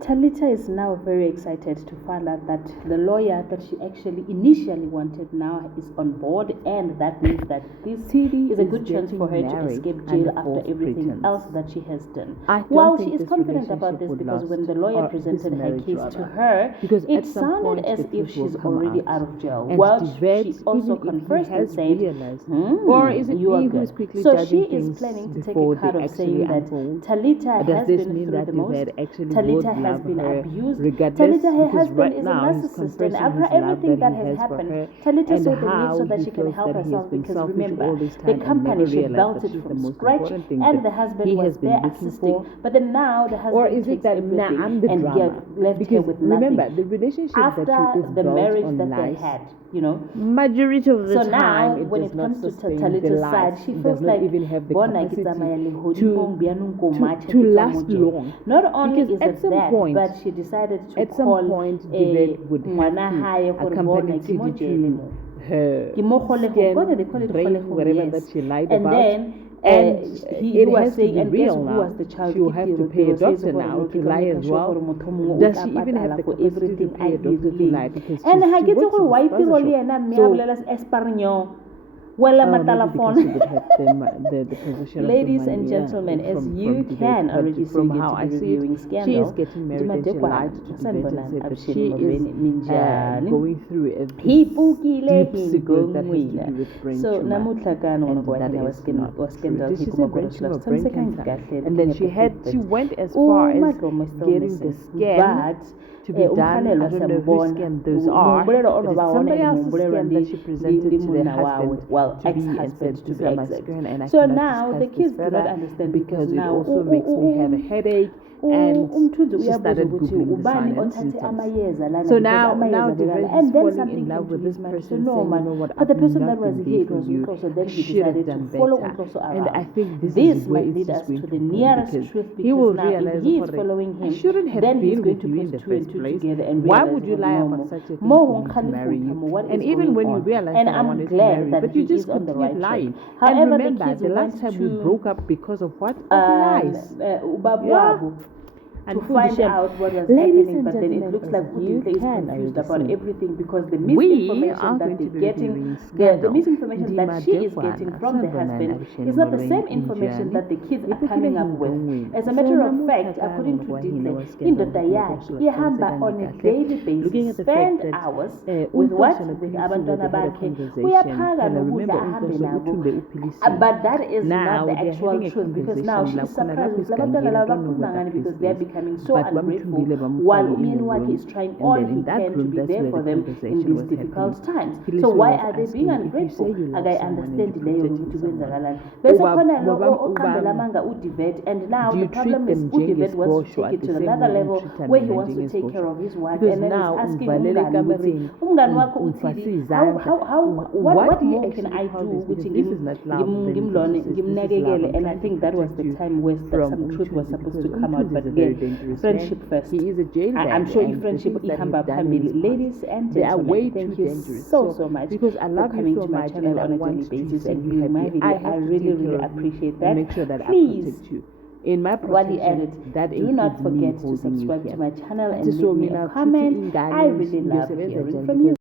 Talita is now very excited to find out that the lawyer that she actually initially wanted now is on board, and that means that this is a good chance for her to escape jail after everything else that she has done. Well, she is confident about this because when the lawyer presented her case to her, it sounded as if she's already out of jail. Well, she also confessed and said, or is it you are me good. who's quickly So judging she is things planning to take before a card they of saying actually that unfold? Talita Does has this been mean through that the most. Yvette actually Talita would has love been her abused. regardless? Talita, her Because husband right is a now he's narcissist, and confessing after his love everything that that he has has for happened, her, Talita and saw the need how so that he she can feels help that he has herself been because selfish remember, all this the time and company never she realized built that it she's the from most scratch, important thing and that the husband he was has been there looking assisting. for. But then now the Or husband is it takes that everything I'm the and drama? left Because her with remember, nothing. the relationship After that is the built marriage on that they lies, had, you know. majority of the So time now, it when does it not comes to sustain the Talita's life. side, she It feels does not like even have the capacity to last long. Not only Because is at it some that, point, but she decided to at some call point, a Yvette would have Mwanahaye to gore accompany bona ke mo Tidi jele to mo. her Ke mo kgolego, skin, bona they call it brain, kgolego, whatever yes. that she lied And about. then And he it was has to saying, be and guess real who now. was the child? She will have to pay a doctor now to lie as well. Does she even have the for capacity to everything pay a doctor to lie? Because and she ha ke works go in white the role sponsor ena mme shop. a bolela Espargnon. Well, Maybe because she would have the position ladies of the money, and gentlemen, from, as from you Yvette, can but already see from here how to I the see it, reviewing she scandal, is getting married and she lied to Yvette and said that she is going through a deep secret that has to do with brain so tumor, and that is not true. This is a brain tumor, brain cancer, and then she went as far as getting the scan to be done. I don't know whose scan those are, but it's somebody else's scan that she presented to the husband, well, to be and ex-husband said, to these be are my exact. scan, and I So cannot now the discuss kids this do not further understand because it now also makes me have a headache. And she started googling the science symptoms. So now Yvette is falling in love with this person, saying, you know what, but the I've person not that was been here, there it for you. was then I he should have decided done to follow better. around. And I think this is where might it lead is us going to to the fall, nearest because truth, he because will now realize, if he is okay, following I him, shouldn't have then he's been going with to you put in the two and first two place. together and Why realize, would you lie about such a thing more for me to marry you? what And is even going when you on. realize And that I I'm wanted to glad marry you, that but you he just is on the continued right lying. track. And However, remember, the kids the last time we broke up because of what? Of lies. Yeah. To find out what was happening, but then it looks like Udile is confused about everything because the misinformation that they're getting, the misinformation that she is getting from the husband is not the same information that the kids are coming up with. As a matter of fact, according to Udile, indoda yakhe ihamba on a daily basis, spend hours with what? With abantwana bakhe, uyaphaka nokudla ahambe nabo. But that is not the actual truth, because now she's surprised with abantwana laba bakhuluma ngani, because they are becoming so ungrateful, while umyeni wakhe is trying all he can to be there for them in these difficult times. So why are they being ungrateful? I understand leyo ukuthi kwenzakalani. Bese khona lo oqambela amanga uDivet, and now the problem is uDivet wants to take it to another level where he wants to take care of his wife, and then he's asking umngani wakho uthini, what more can I do ukuthi ngimnakekele? And I think that was the time where some truth was supposed to come out, but again, friendship first. He is a jail I'm sure your friendship ihamba phambili. Ladies and gentlemen, thank you so much because I love for coming you so to my much channel on a daily basis and viewing my video. I really appreciate that. Make sure that please I protect you. In my while you edit, do not forget to subscribe to my channel and leave me a comment. I really love hearing from you.